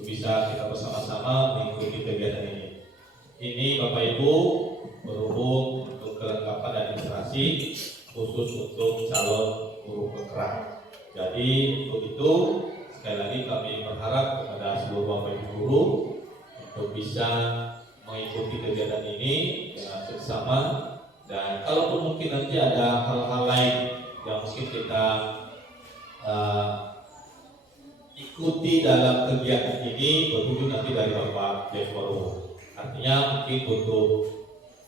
untuk bisa kita bersama-sama mengikuti kegiatan ini. Ini Bapak Ibu berhubung untuk kelengkapan administrasi khusus untuk calon guru bergerak. Jadi untuk itu sekali lagi kami berharap kepada seluruh Bapak Ibu guru untuk bisa mengikuti kegiatan ini dengan seksama, dan kalaupun mungkin nanti ada hal-hal lain yang mungkin kita ikuti dalam kegiatan ini bertujuan nanti dari Bapak Dekoru. Artinya mungkin butuh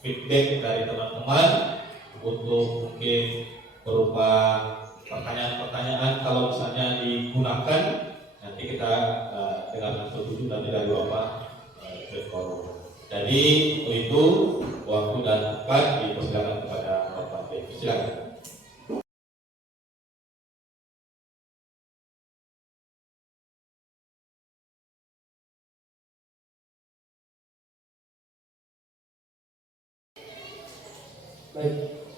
feedback dari teman-teman untuk mungkin berupa pertanyaan-pertanyaan kalau misalnya digunakan, nanti kita dengarkan setuju nanti dari Bapak Dekoru. Jadi itu waktu dan tempat dipersilakan kepada Bapak Dekoru. Silakan. Baik,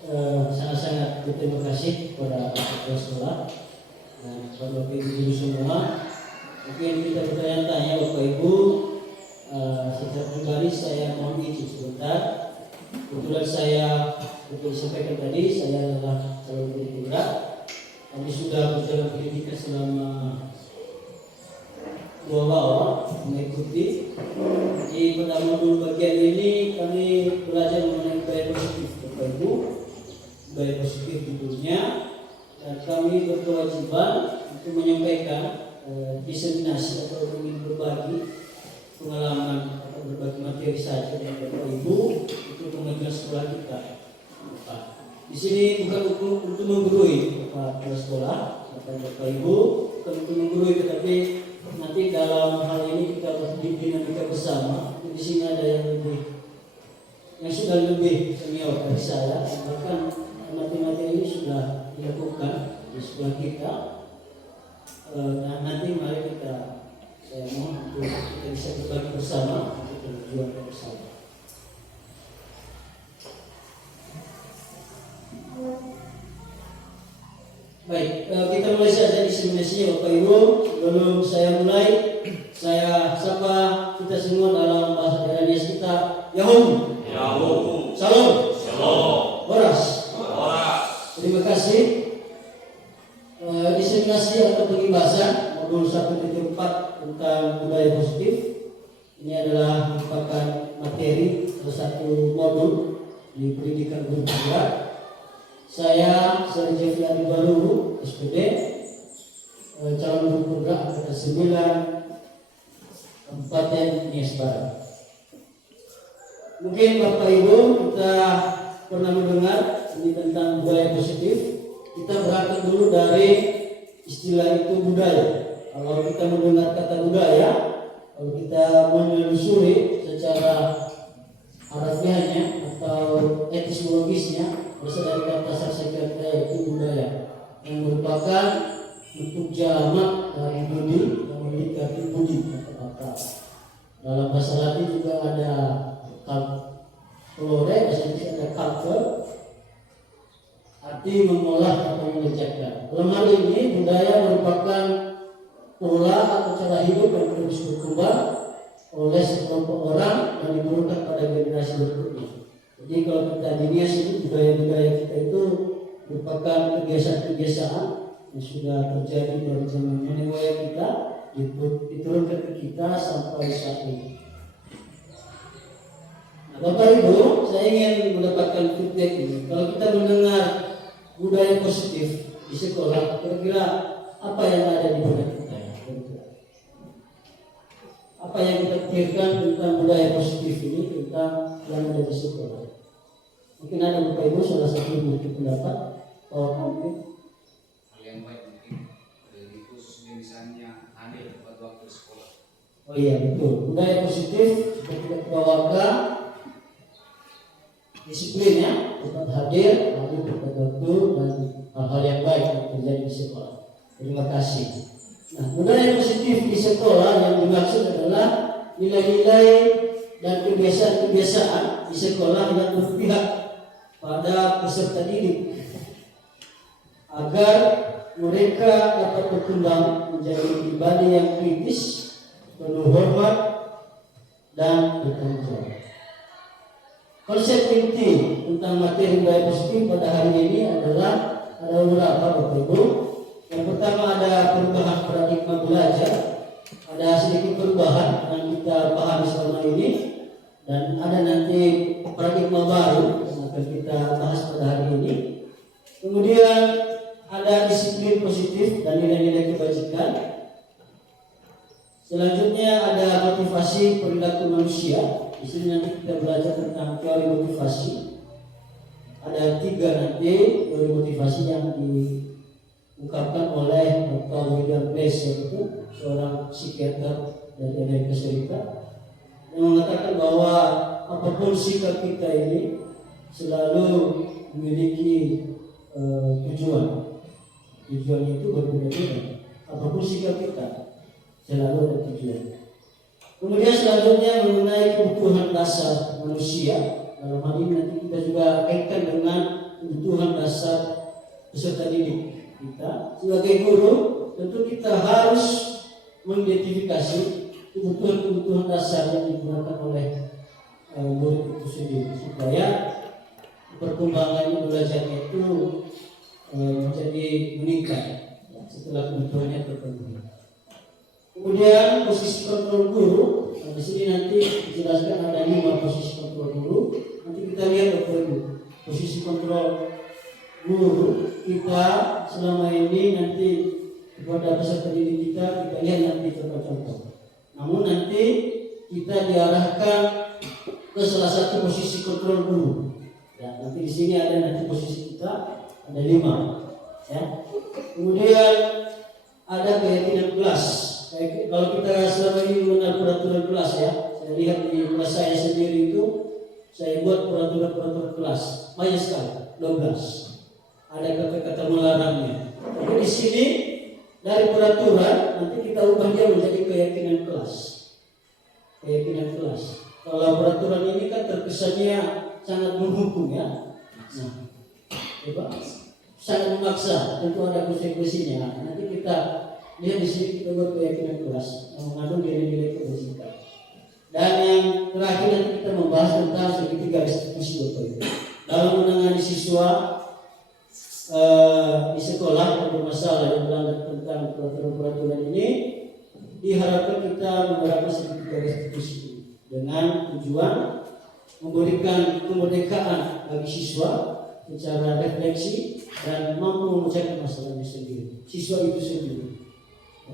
sangat-sangat berterima kasih kepada kepala sekolah dan kepada Bapak Ibu semua. Mungkin kita bertanya-tanya Bapak Ibu, secara pribadi saya mohon izin sebentar. Kebetulan saya seperti disampaikan tadi, saya adalah calon guru bergerak. Kami sudah berjalan pendidikan selama 2 tahun mengikuti. Di pada modul bagian ini kami belajar mengenai budaya positif Bapak Ibu, budaya positif judulnya, dan kami berkewajiban untuk menyampaikan diseminasi atau ingin berbagi pengalaman atau berbagi materi saja dengan Bapak Ibu untuk kemajuan sekolah kita. Di sini bukan untuk menggurui kepala sekolah atau Bapak Ibu, bukan untuk menggurui, tetapi nanti dalam hal ini kita berdinamika bersama. Di sini ada yang sudah lebih senior dari saya, bahkan materi ini sudah dilakukan di sekolah kita. Nah, nanti mari saya mohon untuk kita bisa berbagi bersama untuk tujuan bersama. Baik, kita mulai saja diseminasinya Bapak Ibu. Sebelum saya mulai, saya sapa kita semua dalam bahasa Iranias kita. Yahoo. Salam. Horas. Terima kasih. Diseminasi atau pembahasan modul 1.4 tentang budaya positif. Ini adalah merupakan materi salah satu modul di pendidikan guru bergerak. Saya Jeffrey Adi Baluru, SPD, calon guru bergerak angkatan 9 Kabupaten Nias Barat. Mungkin Bapak Ibu kita pernah mendengar ini tentang budaya positif. Kita berangkat dulu dari istilah itu budaya. Kalau kita mendengar kata budaya, kalau kita menelusuri secara harafiahnya atau etimologisnya, berasal dari kata Sanskerta yaitu budaya, yang merupakan bentuk jamak dari budi, yang memiliki arti budi atau akal. Dalam bahasa Latin juga ada kalore, bahasa Inggris ada culture, arti mengolah atau mengerjakan. Dalam hal ini budaya merupakan pola atau cara hidup yang terus berkembang oleh sekelompok orang dan diturunkan pada generasi berikutnya. Jadi kalau kita dinias ini budaya-budaya kita itu merupakan kebiasaan-kebiasaan yang sudah terjadi dari zaman nenek moyang kita, diturunkan ke kita sampai saat ini. Nah, Bapak Ibu, saya ingin mendapatkan feedback ini. Kalau kita mendengar budaya positif di sekolah, kira-kira apa yang ada di benak kita? Apa yang kita pikirkan tentang budaya positif ini, tentang yang ada di sekolah? Mungkin ada Bapak Ibu salah satu memiliki pendapat, mungkin hal yang baik mungkin dari khususnya misalnya hadir pada waktu sekolah. Oh iya betul, budaya positif kita tidak bawakan disiplinnya, tetap hadir pada waktu dan hal-hal yang baik yang terjadi di sekolah. Terima kasih. Nah, budaya positif di sekolah yang dimaksud adalah nilai-nilai dan kebiasaan-kebiasaan di sekolah yang berpihak pada peserta didik agar mereka dapat berkembang menjadi pribadi yang kritis, penuh hormat, dan bertanggung jawab. Konsep inti tentang materi budaya positif pada hari ini adalah ada beberapa, Bapak Ibu. Yang pertama ada perubahan paradigma belajar, ada sedikit perubahan yang kita pahami selama ini, dan ada nanti paradigma baru yang akan kita bahas pada hari ini. Kemudian ada disiplin positif dan nilai-nilai kebajikan. Selanjutnya ada motivasi perilaku manusia. Di sini nanti kita belajar tentang teori motivasi. Ada 3 nanti teori motivasi yang diungkapkan oleh Dr. William Blaise, yaitu seorang psikiater dari Amerika Serikat, yang mengatakan bahwa apapun sikap kita ini selalu memiliki tujuan. Tujuannya itu berbeda-beda. Apapun sikap kita selalu ada tujuan. Kemudian selanjutnya mengenai kebutuhan dasar manusia. Dalam hal ini nanti kita juga kaitkan dengan kebutuhan dasar peserta didik kita. Sebagai guru, tentu kita harus mengidentifikasi kebutuhan-kebutuhan dasar yang digunakan oleh murid itu sendiri, supaya perkembangan belajarnya itu menjadi meningkat setelah kebutuhannya terpenuhi. Kemudian posisi kontrol guru, di sini nanti dijelaskan ada 5 posisi kontrol guru. Nanti kita lihat Bapak Ibu, posisi kontrol guru kita selama ini nanti kepada peserta didik kita lihat nanti contoh-contoh. Namun nanti kita diarahkan ke salah satu posisi kontrol guru. Ya, nanti di sini ada nanti posisi kita ada 5. Ya. Kemudian ada keyakinan kelas. Kalau kita selama ini mengenal peraturan kelas, ya, saya lihat di kelas saya sendiri itu saya buat peraturan kelas banyak sekali, 12. Ada kata-kata melarangnya. Jadi di sini dari peraturan nanti kita ubah dia menjadi keyakinan kelas. Keyakinan kelas. Kalau peraturan ini kan terkesannya sangat menghukum, ya. Nah, sangat memaksa, tentu ada konsekuensinya. Nanti kita lihat di sini kita buat keyakinan kelas yang mengandung nilai-nilai kebajikan. Dan yang terakhir nanti kita membahas tentang segitiga restitusi, Bapak Ibu. Dalam menangani siswa di sekolah yang bermasalah yang melanggar tentang peraturan-peraturan ini, diharapkan kita menerapkan segitiga restitusi dengan tujuan memberikan kemerdekaan bagi siswa secara refleksi dan mampu memecahkan masalahnya sendiri. Siswa itu sendiri,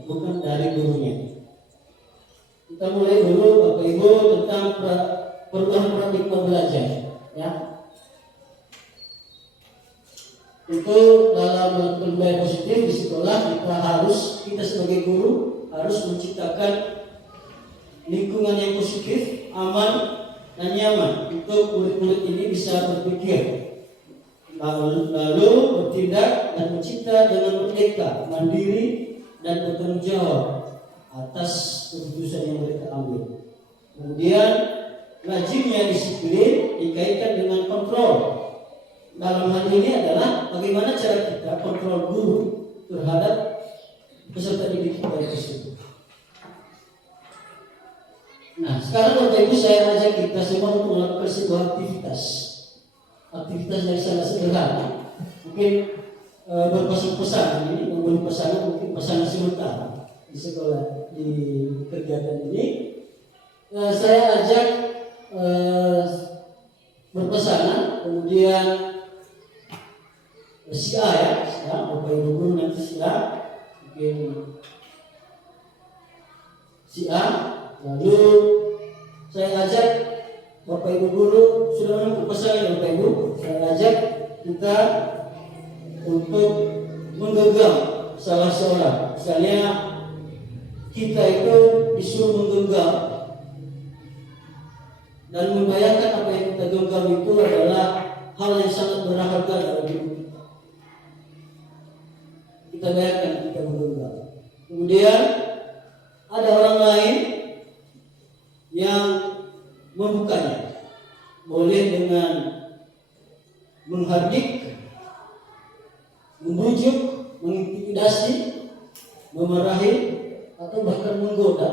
bukan dari gurunya. Kita mulai dulu Bapak Ibu tentang perubahan paradigma belajar, ya. Itu dalam melakukan budaya positif di sekolah kita sebagai guru harus menciptakan lingkungan yang positif, aman dan nyaman untuk murid-murid ini bisa berpikir, lalu bertindak dan mencipta dengan merdeka, mandiri dan bertanggung jawab atas keputusan yang mereka ambil. Kemudian lazimnya disiplin dikaitkan dengan kontrol. Dalam hal ini adalah bagaimana cara kita kontrol guru terhadap peserta didik kita tersebut. Nah, sekarang Bapak Ibu saya ajak kita semua untuk melakukan sebuah aktivitas yang sangat sederhana. Mungkin berpesan-pesan ini, memberi pesanan, mungkin pesanan sementara di sekolah, di kegiatan ini. Saya ajak berpesanan, kemudian si A, ya, Bapak Ibu guru nanti si A, mungkin si A, lalu saya ajak Bapak Ibu guru sudah menunggu pesan Bapak Ibu, saya ajak kita untuk menggenggam salah seorang. Misalnya kita itu disuruh menggenggam dan membayangkan apa yang kita genggam itu adalah hal yang sangat berharga dalam hidup kita. Kita bayangkan kita menggenggam. Kemudian ada orang lain yang membukanya. Boleh dengan menghardik, membujuk, mengintimidasi, memarahi, atau bahkan menggoda,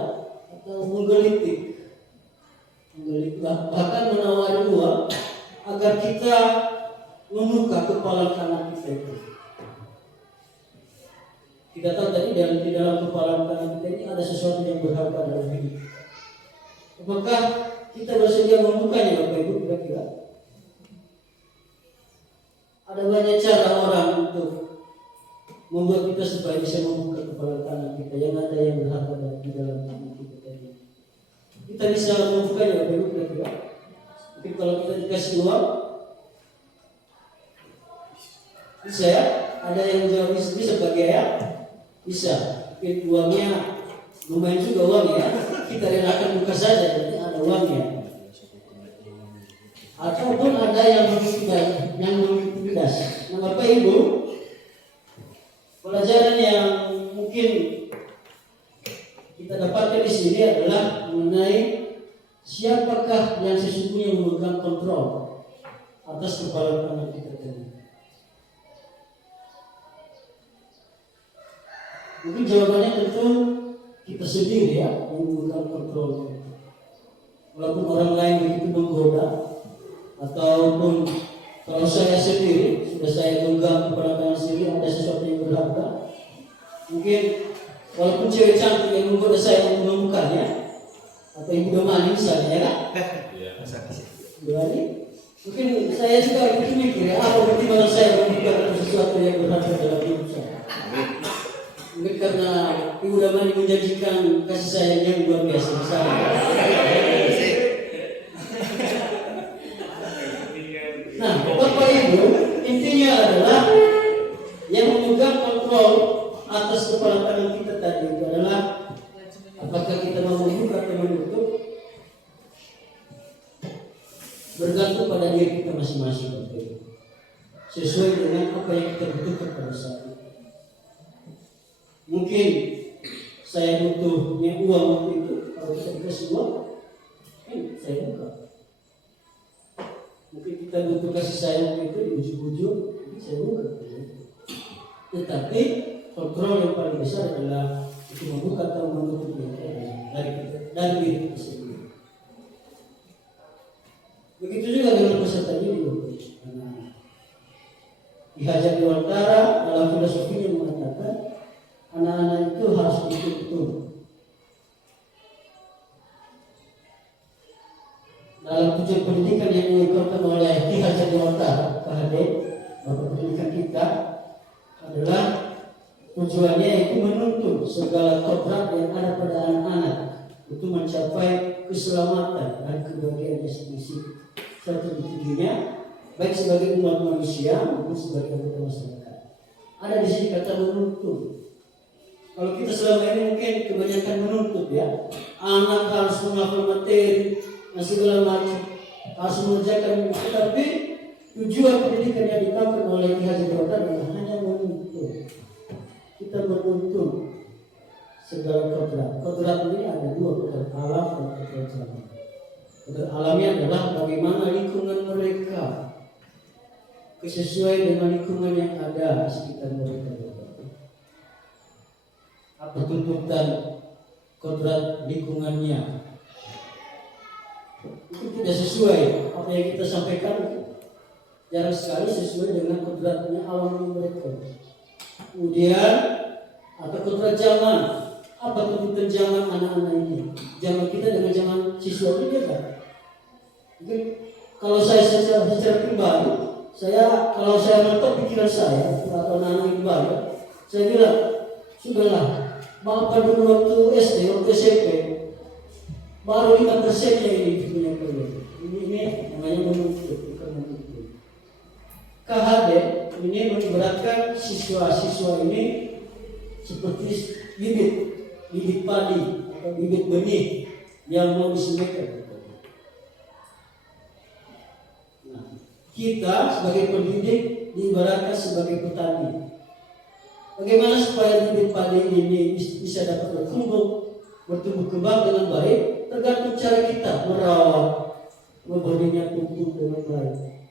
atau atau menggelitik, bahkan menawari uang agar kita membuka kepala kanan kita itu. Kita tahu tadi di dalam kepala kanan kita ini ada sesuatu yang berharga dalam hidup. Apakah kita bersedia membukanya, Bapak Ibu? Kira-kira ada banyak cara orang untuk membuat kita supaya bisa membuka kepala kanan kita yang ada yang berharga di dalam hidup kita tadi. Kita bisa membukanya, Bapak Ibu, kira-kira. Mungkin kalau kita dikasih uang, bisa ya? Ada yang jawab bisa bagi ya? Bisa. Mungkin uangnya lumayan juga uangnya. Kita relakan buka saja, jadi ada uangnya. Ataupun ada yang mengikuti das. Nah, Bapak Ibu, pelajaran yang mungkin kita dapatkan di sini adalah mengenai siapakah yang sesungguhnya memegang kontrol atas kepala kanan kita tadi. Mungkin jawabannya tentu kita sendiri ya yang memegang kontrol. Walaupun orang lain begitu menggoda, ataupun kalau saya sendiri sudah saya genggam kepala kanan sendiri ada sesuatu yang berharga. Mungkin walaupun cewek cantik yang menggoda saya untuk membukanya, atau ibu domani misalnya ya kan? Berarti mungkin saya juga ikut mikir ya, apa pertimbangan saya membuka sesuatu yang berharga dalam hidup saya. Mungkin karena ibu domani menjanjikan kasih sayang yang luar biasa besar. Nah, Bapak Ibu, intinya adalah yang memegang kontrol atas kepala kanan kita tadi itu adalah apakah kita mau membuka atau menutup, bergantung pada diri kita masing-masing, Bapak Ibu. Sesuai dengan apa yang kita butuhkan pada saat itu. Mungkin saya butuhnya uang waktu itu, kalau kita dikasih uang, saya buka. Mungkin kita butuh kasih sayang itu di ujung-ujung, saya buka. Tetapi kontrol yang paling besar adalah itu membuka atau menutup dari diri kita sendiri. Begitu juga dengan peserta didik. Di Hajar Dewantara dalam filosofinya mengatakan anak-anak itu harus betul-betul dalam tujuan pendidikan yang dilakukan oleh Ki Hajar Dewantara, KHD, Bapak Pendidikan kita adalah tujuannya itu menuntun segala kodrat yang ada pada anak-anak untuk mencapai keselamatan dan kebahagiaan sendiri serta tujuannya baik sebagai umat manusia maupun sebagai anggota masyarakat. Ada di sini kata menuntun. Kalau kita selama ini mungkin kebanyakan menuntut ya, anak harus menghafal materi dan segala macam, harus mengerjakan, tetapi tujuan pendidikan yang ditampilkan oleh Ki Hajar Dewantara hanya menuntun. Kita menuntun segala kodrat. Kodrat ini ada dua, kodrat alam dan kodrat zaman. Kodrat alamnya adalah bagaimana lingkungan mereka kesesuaian dengan lingkungan yang ada di sekitar mereka. Apa tuntutan kodrat lingkungannya itu tidak sesuai apa yang kita sampaikan, jarang sekali sesuai dengan kodratnya alam mereka. Kemudian atau kodrat zaman, apa tuntutan zaman anak-anak ini? Zaman kita dengan zaman siswa ini beda. Mungkin kalau saya secara pribadi, kalau saya mentok pikiran saya atau anak-anak ini balik, saya bilang sudahlah. Bapak dulu waktu SD, waktu SMP baru 5% ini punya program. Ini namanya menuntut, bukan menuntut. KHD ini melibatkan siswa-siswa ini seperti bibit padi atau bibit benih yang mau disemaikan. Nah, kita sebagai pendidik diibaratkan sebagai petani. Bagaimana supaya bibit padi ini bisa dapat bertumbuh kembang dengan baik, tergantung cara kita merawat, memberinya pupuk dengan baik.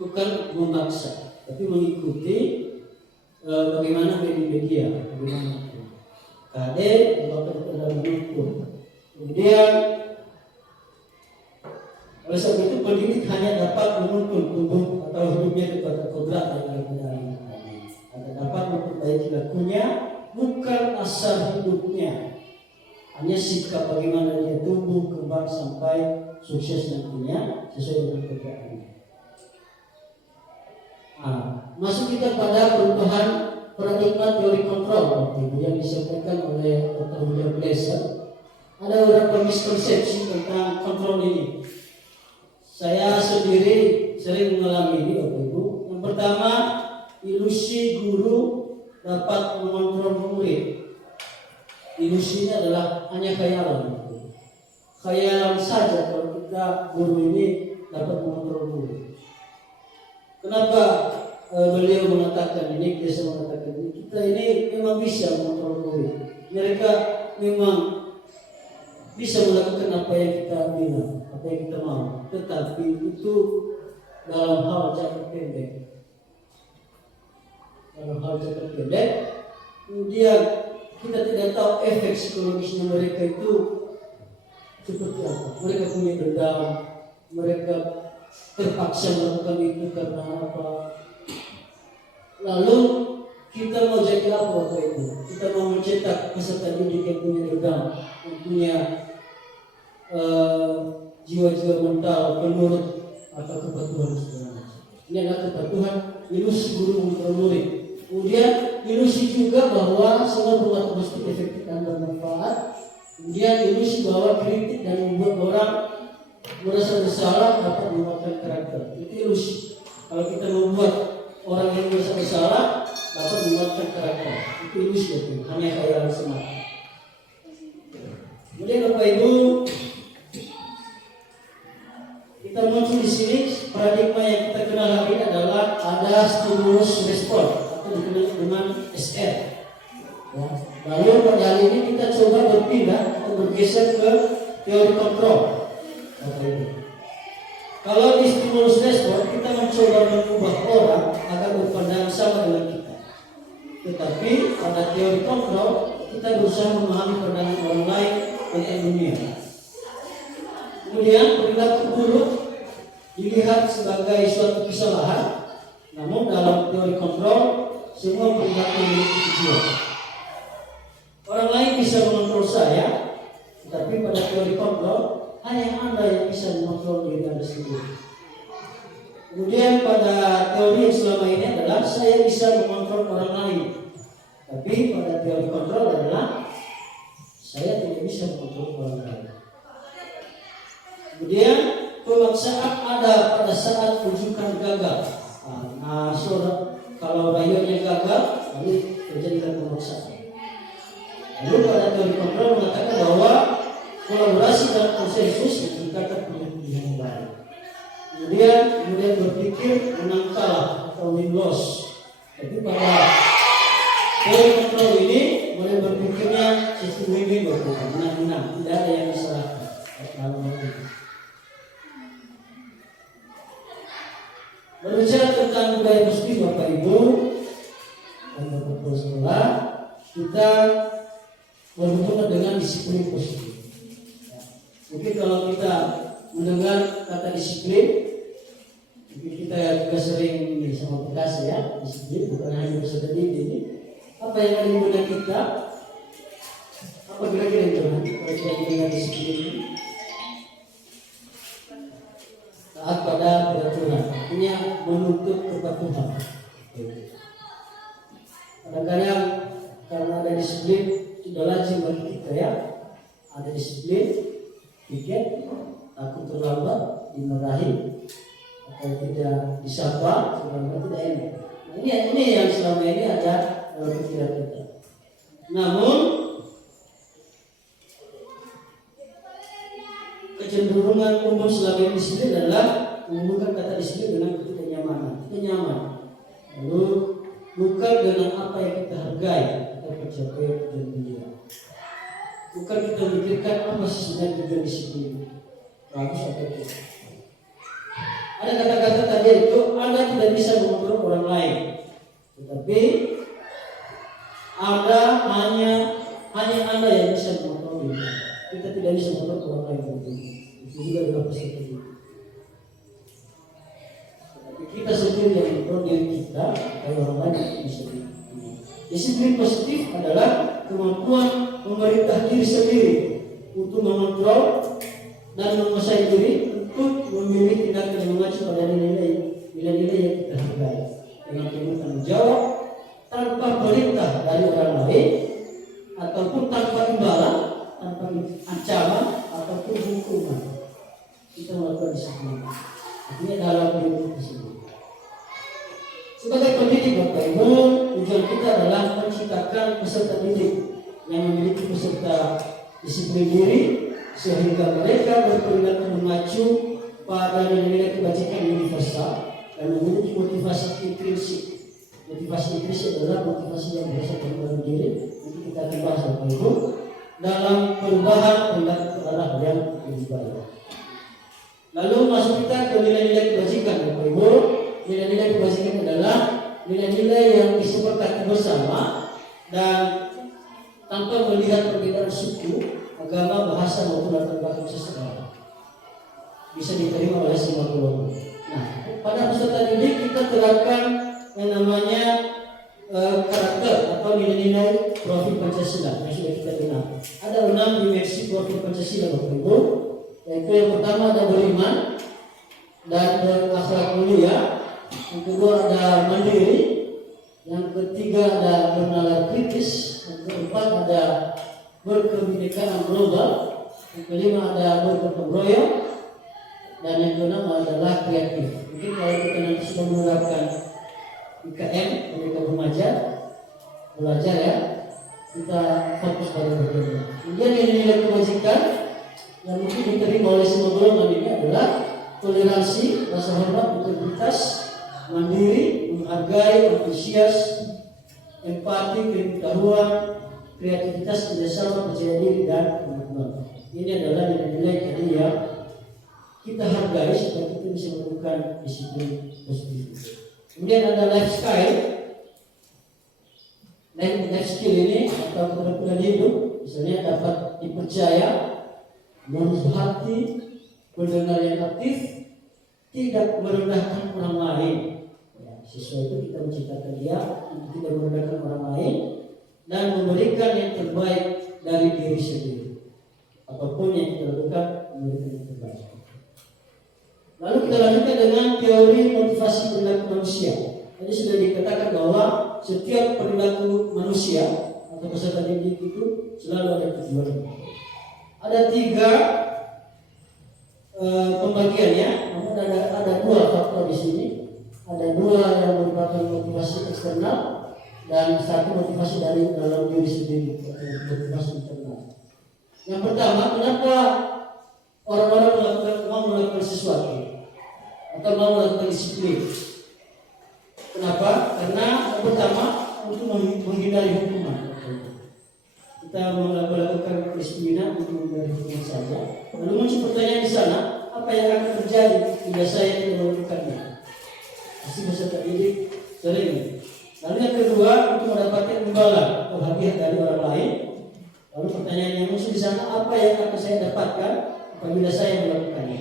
Bukan memaksa, tapi mengikuti bagaimana media, bagaimana KD merupakan kendaraan hukum. Kemudian oleh sebab itu pendidik hanya dapat menuntun tubuh atau hidupnya kepada kodrat yang lebih dari atau dapat memperbaiki lakunya, bukan asal hidupnya, hanya sikap bagaimana dia tumbuh kembang sampai sukses nantinya sesuai dengan pekerjaannya. Masuk kita pada perubahan paradigma teori kontrol yang disampaikan oleh Dr. William Glasser. Ada beberapa miskonsepsi tentang kontrol ini. Saya sendiri sering mengalami ini, Bapak Ibu. Yang pertama, ilusi guru dapat mengontrol murid. Ilusinya adalah hanya khayalan. Khayalan saja kalau kita guru ini dapat mengontrol murid. Kenapa beliau mengatakan ini, biasa mengatakan ini? Kita ini memang bisa mengontrol murid. Mereka memang bisa melakukan apa yang kita bilang, apa yang kita mau. Tetapi itu dalam hal jangka pendek. Dalam hal jangka pendek, kemudian kita tidak tahu efek psikologisnya mereka itu seperti apa. Mereka punya dendam, mereka terpaksa melakukan itu karena apa. Lalu kita mau jadi apa Bapak Ibu? Kita mau mencetak peserta didik yang punya dendam, yang punya jiwa-jiwa mental penurut atau kepatuhan sebenarnya. Ini adalah kepatuhan ilusi guru mengontrol murid. Kemudian ilusi juga bahwa semua berlaku mesti efektif dan bermanfaat. Kemudian ilusi bahwa kritik dan membuat orang merasa bersalah dapat menguatkan karakter. Itu ilusi. Kalau kita membuat orang yang merasa bersalah dapat menguatkan karakter. Itu ilusi itu. Hanya khayalan semata. Kemudian Bapak Ibu, kita muncul di sini paradigma yang kita kenal hari ini adalah ada stimulus respon atau dikenal dengan SR. Ya. Lalu pada hari ini kita coba berpindah atau bergeser ke teori kontrol. Kalau di stimulus respon kita mencoba mengubah orang agar berpandangan sama dengan kita. Tetapi pada teori kontrol kita berusaha memahami pandangan orang lain tentang dunia. Kemudian perilaku buruk dilihat sebagai suatu kesalahan, namun dalam teori kontrol semua perilaku memiliki tujuan. Orang lain bisa mengontrol saya, tetapi pada teori kontrol hanya Anda yang bisa mengontrol diri Anda sendiri. Kemudian pada teori yang selama ini adalah saya bisa mengontrol orang lain, tapi pada teori kontrol adalah saya tidak bisa mengontrol orang lain. Kemudian pemaksaan ada pada saat rujukan gagal. Nah, kalau rayuannya gagal, lalu terjadikan pemaksaan. Lalu pada teori kontrol mengatakan bahwa kolaborasi dan konsensus meningkatkan pilihan yang baik. Kemudian berpikir menang kalah atau win loss. Tapi pada teori kontrol ini mulai berpikirnya sistem win-win, menang-menang, tidak ada yang disalahkan dalam hal ini. Berbicara tentang budaya positif Bapak Ibu dan Bapak sekolah, kita berhubungan dengan disiplin positif. Mungkin kalau kita mendengar kata disiplin, mungkin kita juga sering sama bekas ya, disiplin bukan hanya peserta didik ini. Apa yang ada di benak kita? Apa kira-kira yang terjadi kalau kita mendengar disiplin ini? Taat pada peraturan, artinya menuntut kepatuhan. Kadang-kadang karena ada disiplin sudah lazim bagi kita ya, ada disiplin, pikir takut terlambat, dimarahi atau tidak disapa, sebenarnya tidak enak. Nah, ini yang selama ini ada dalam pikiran kita. Namun kecenderungan umum selama ini disiplin adalah menggunakan kata disiplin dengan ketidaknyamanan. Kita nyaman. Lalu bukan dengan apa yang kita hargai atau pencapaian tujuan dunia. Bukan kita memikirkan apa sebenarnya tujuan disiplin. Bagus atau tidak. Ada kata-kata tadi itu Anda tidak bisa mengontrol orang lain, tetapi Anda hanya Anda yang bisa mengontrol diri. Kita tidak bisa mengontrol orang lain. Itu juga adalah peserta didik. Tapi kita sendiri yang mengontrol diri kita, supaya orang lain bisa didik. Disiplin positif adalah kemampuan memerintah diri sendiri untuk mengontrol dan menguasai diri untuk memilih tindakan yang mengacu pada nilai-nilai yang kita hargai dengan penuh tanggung jawab, tanpa perintah dari orang lain ataupun tanpa imbalan, tanpa ancaman ataupun hukuman. Kita melakukan disiplin. Artinya dalam hidup tersebut. Sebagai pendidik Bapak Ibu, tujuan kita adalah menciptakan peserta didik yang memiliki peserta disiplin diri sehingga mereka berperilaku mengacu pada nilai-nilai kebajikan universal dan memiliki motivasi intrinsik. Motivasi intrinsik adalah motivasi yang berasal dari dalam diri. Nanti kita akan bahas Bapak Ibu dalam perubahan perilaku ke arah yang lebih baik. Lalu masuk kita ke nilai-nilai kebajikan Bapak Ibu. Nilai-nilai kebajikan adalah nilai-nilai yang disepakati bersama dan tanpa melihat perbedaan suku, agama, bahasa maupun latar belakang seseorang, bisa diterima oleh semua golongan. Nah, pada peserta didik kita terapkan yang namanya karakter atau nilai-nilai profil Pancasila yang sudah kita kenal. Ada 6 dimensi profil Pancasila Bapak Ibu. Yaitu yang pertama ada beriman dan berakhlak mulia. Yang kedua ada mandiri. Yang ketiga ada bernalar kritis. Yang keempat ada berkebinekaan global. Yang kelima ada bergotong royong. Dan yang keenam adalah kreatif. Mungkin kalau kita nanti sudah menerapkan IKM, mereka remaja, belajar ya, kita fokus pada bagian. Kemudian nilai kebajikan yang mungkin diterima oleh semua golongan ini adalah toleransi, rasa hormat, integritas, mandiri, menghargai, antusias, empati, pengetahuan, kreativitas, kerjasama, percaya diri, dan kemampuan. Ini adalah nilai-nilai tadi yang kita hargai supaya kita bisa melakukan disiplin positif. Kemudian ada lifestyle. Life skill ini atau keterampilan hidup, misalnya dapat dipercaya, menutup hati, pendengar yang aktif, tidak merendahkan orang lain. Ya, sesuai itu kita menciptakan dia untuk tidak merendahkan orang lain dan memberikan yang terbaik dari diri sendiri. Apapun yang kita lakukan, memberikan yang terbaik. Lalu kita lanjutkan dengan teori motivasi perilaku manusia. Tadi sudah dikatakan bahwa setiap perilaku manusia atau peserta didik itu selalu ada tujuan. Ada 3 pembagiannya, namun ada 2 faktor di sini. Ada 2 yang merupakan motivasi eksternal dan 1 motivasi dari dalam diri sendiri, motivasi internal. Yang pertama, kenapa orang-orang mau melakukan sesuatu atau mau melakukan disiplin? Kenapa? Karena yang pertama untuk menghindari hukuman. Kita melakukan kedisiplinan untuk menghindari hukuman saja. Lalu muncul pertanyaan di sana, apa yang akan terjadi jika saya tidak melakukannya? Pasti peserta didik sering. Lalu yang kedua untuk mendapatkan imbalan atau hadiah dari orang lain. Lalu pertanyaan yang muncul di sana, apa yang akan saya dapatkan apabila saya melakukannya?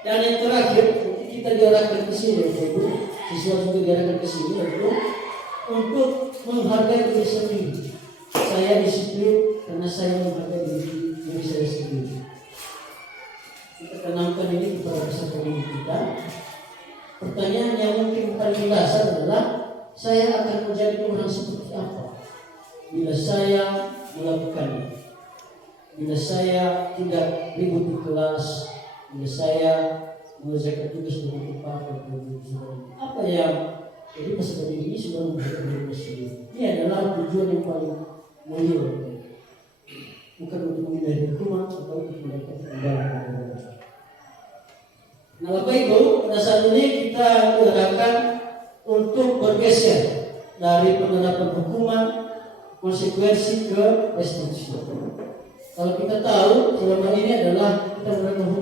Dan yang terakhir, kita diarahkan ke sini, Ibu. Siswa juga diarahkan ke sini, yaitu untuk menghargai diri sendiri. Saya disiplin karena saya menghargai diri saya sendiri. Kita tanamkan ini kepada peserta didik kita. Pertanyaan yang mungkin paling dasar adalah, saya akan menjadi orang seperti apa bila saya melakukannya? Bila saya tidak ribut di kelas, bila saya mengerjakan tugas dengan tepat, apa yang jadi peserta didik ini sudah memberikan diri sendiri. Ini adalah tujuan yang paling mulia, bukan untuk menghindari hukuman atau untuk mendapatkan imbalan. Nah, Bapak Ibu, pada saat ini kita diarahkan untuk bergeser dari penerapan hukuman konsekuensi ke restitusi. Kalau kita tahu selama ini adalah kita memberikan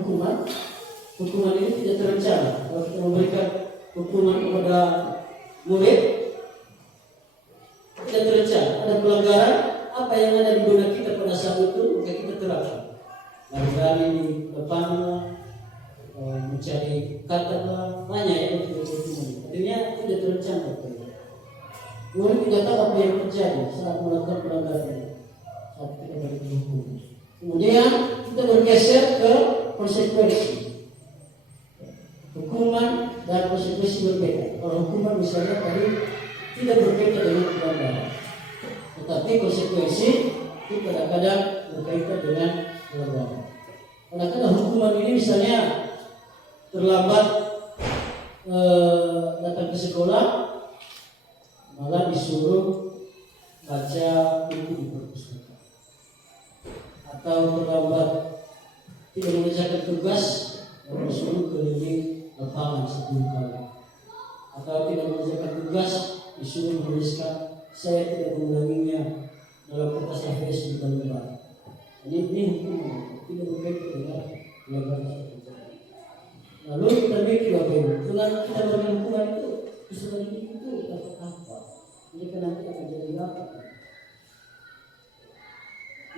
hukuman ini tidak terencana. Kalau kita memberikan hukuman kepada murid tidak terencana, ada pelanggaran, apa apa yang ada di benak kita pada saat itu, maka kita terapkan. Lari-lari di depan, mencari kata banyak yang tidak berhubungan. Artinya tidak terencana. Murid tidak tahu apa yang terjadi saat melakukan pelanggaran, saat kita berhukum. Kemudian kita bergeser ke konsekuensi. Hukuman dan konsekuensi berbeda. Kalau hukuman misalnya tadi tidak berbeda dengan pelanggaran, tetapi konsekuensi itu kadang-kadang berkaitan dengan pelanggaran. Kadang-kadang hukuman ini misalnya terlambat datang ke sekolah, malah disuruh baca buku di perpustakaan, atau terlambat tidak mengerjakan tugas dan disuruh keliling lapangan 10 kali, atau tidak mengerjakan tugas disuruh menuliskan saya tidak mengulanginya dalam kertas AVS di lembar. Ini hukuman tidak berkaitan dengan pelanggaran. Lalu kita mikir Bapak Ibu, dengan kita berikan hukuman itu, usulan itu dapat apa? Mereka nanti akan jadi apa?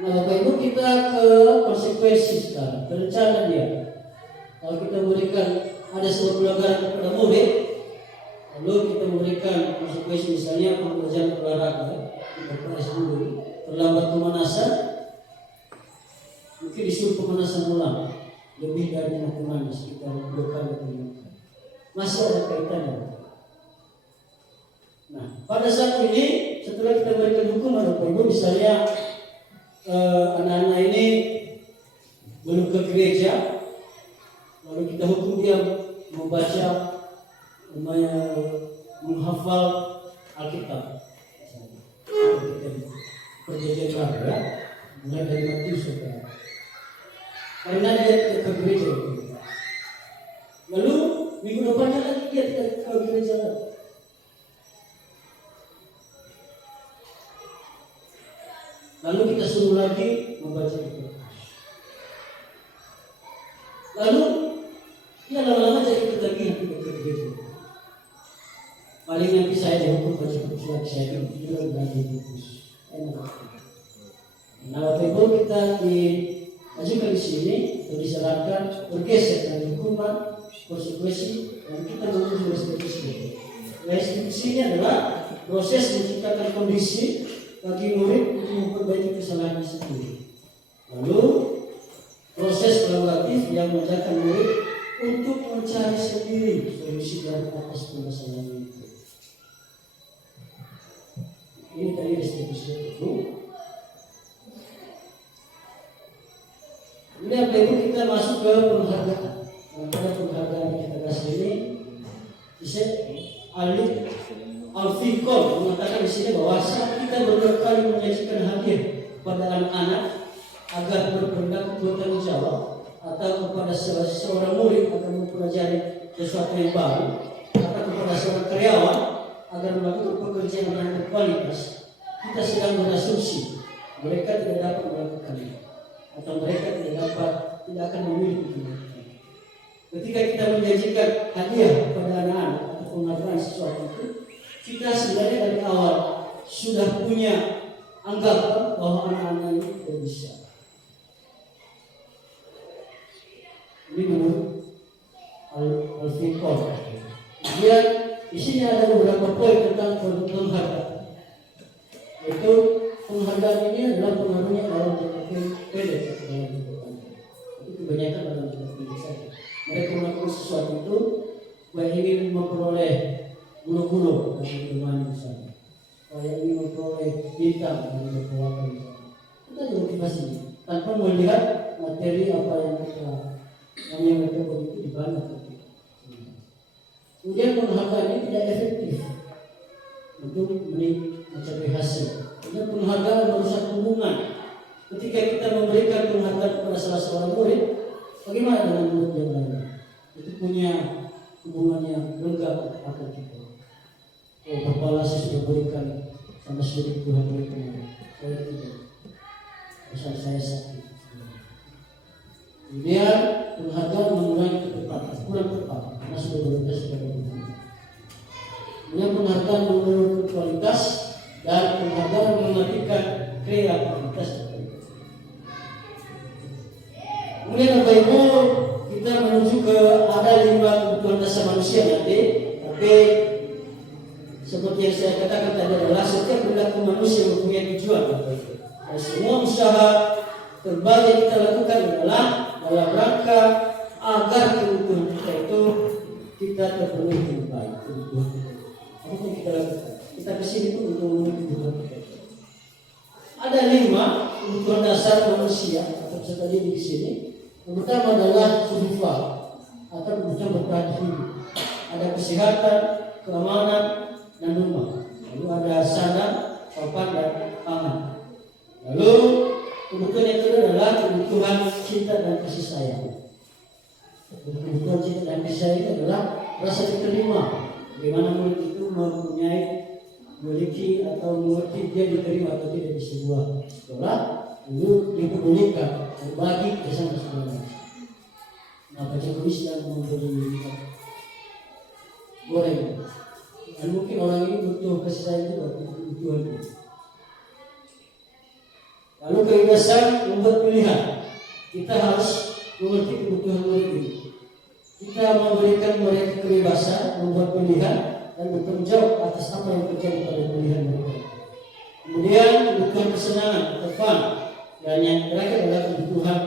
Nah Bapak Ibu, kita ke konsekuensi sekarang, rencana dia. Kalau kita memberikan ada sebuah pelanggaran kepada murid, lalu kita memberikan konsekuensi misalnya pengerjaan olahraga, kita proses dulu, terlambat pemanasan, mungkin disuruh pemanasan ulang. Lebih dari hukumannya sekitar 2 kali peringatan. Masih ada kaitannya. Nah, pada saat ini setelah kita berikan hukuman, Bapak Ibu, misalnya anak-anak ini belum ke gereja, lalu kita hukum dia membaca, menghafal Alkitab. Perjanjian Baru ya, mulai dari Matius sampai karena dia tidak ke gereja. Lalu minggu depannya lagi dia tidak ke gereja lagi. Lalu kita suruh lagi membaca itu. Lalu dia lama-lama jadi ketagihan tidak ke gereja. Paling nanti saya dihukum baca surat saya juga lagi dihapus. Nah, Bapak Ibu, kita ajukan di sini untuk disarankan bergeser dari hukuman, konsekuensi, dan kita menuju restitusi. Restitusi ini adalah proses menciptakan kondisi bagi murid untuk memperbaiki kesalahannya sendiri. Lalu proses kolaboratif yang mengajarkan murid untuk mencari sendiri solusi dari atas permasalahan itu. Ini tadi restitusi itu. Ini Bapak Ibu, kita masuk ke penghargaan. Pada penghargaan yang kita kasih ini, bisa Ali Al-Fikol mengatakan di sini bahwa saat kita beberapa kali menyajikan hadiah kepada anak-anak agar berperilaku bertanggung jawab, atau kepada seorang murid agar mempelajari sesuatu yang baru, atau kepada seorang karyawan agar melakukan pekerjaan yang berkualitas, kita sedang berasumsi mereka tidak dapat melakukannya, atau mereka tidak akan memiliki itu. Ketika kita menjanjikan hadiah kepada anak-anak atau penghargaan sesuatu itu, kita sebenarnya dari awal sudah punya anggapan bahwa anak-anak ini tidak bisa. Ini menurut Al-Fikol. Kemudian di sini ada beberapa poin tentang penghargaan. Yaitu penghargaan ini adalah pengaruhnya dalam jangka pendek. Itu kebanyakan dalam jangka pendek saja. Mereka melakukan sesuatu itu supaya ingin memperoleh bulu-bulu dari teman misalnya, supaya ingin memperoleh bintang dari kekuatan misalnya. Itu adalah motivasi tanpa melihat materi apa yang mereka begitu dibangun. Kemudian penghargaan ini tidak efektif untuk mencapai hasil. Kemudian penghargaan merusak hubungan. Ketika kita memberikan penghargaan kepada salah seorang murid, bagaimana dengan murid yang lain? Itu punya hubungan yang lengkap akan kita. Oh, Bapak saya sudah berikan sama sedikit Tuhan berikan. Saya tidak. Pesan saya sakit. Kemudian penghargaan mengurangi ketepatan, kurang tepat karena sudah berita kepada Tuhan. Kemudian penghargaan menurunkan kualitas dan penghargaan mematikan kreativitas. Kemudian Bapak Ibu, kita menuju ke ada 5 kebutuhan dasar manusia nanti. Tapi seperti yang saya katakan tadi adalah setiap perilaku manusia mempunyai tujuan. Bapak Ibu. Dan semua usaha terbaik yang kita lakukan adalah dalam rangka agar kebutuhan kita itu kita terpenuhi dengan baik. Kebutuhan kita. Apa yang kita lakukan? Kita kesini pun untuk memenuhi kebutuhan kita. Ada 5 kebutuhan dasar manusia atau tadi di sini. Yang pertama adalah survival atau kebutuhan bertahan hidup. Ada kesehatan, keamanan, dan rumah. Lalu ada sandang, papan, dan pangan. Lalu kebutuhan yang kedua adalah kebutuhan cinta dan kasih sayang. Kebutuhan cinta dan kasih sayang itu adalah rasa diterima. Bagaimana murid itu memiliki atau mengerti dia diterima atau tidak di sebuah sekolah, lalu dipedulikan, berbagi bersama semuanya. Nah, baca tulis dan memberi goreng. Dan mungkin orang ini butuh kasih sayang juga, butuh kebutuhan. Lalu kebebasan membuat pilihan. Kita harus mengerti kebutuhan murid ini. Kita memberikan mereka kebebasan membuat pilihan dan bertanggung jawab atas apa yang terjadi pada pilihan mereka. Kemudian kebutuhan kesenangan atau fun, dan yang terakhir adalah kebutuhan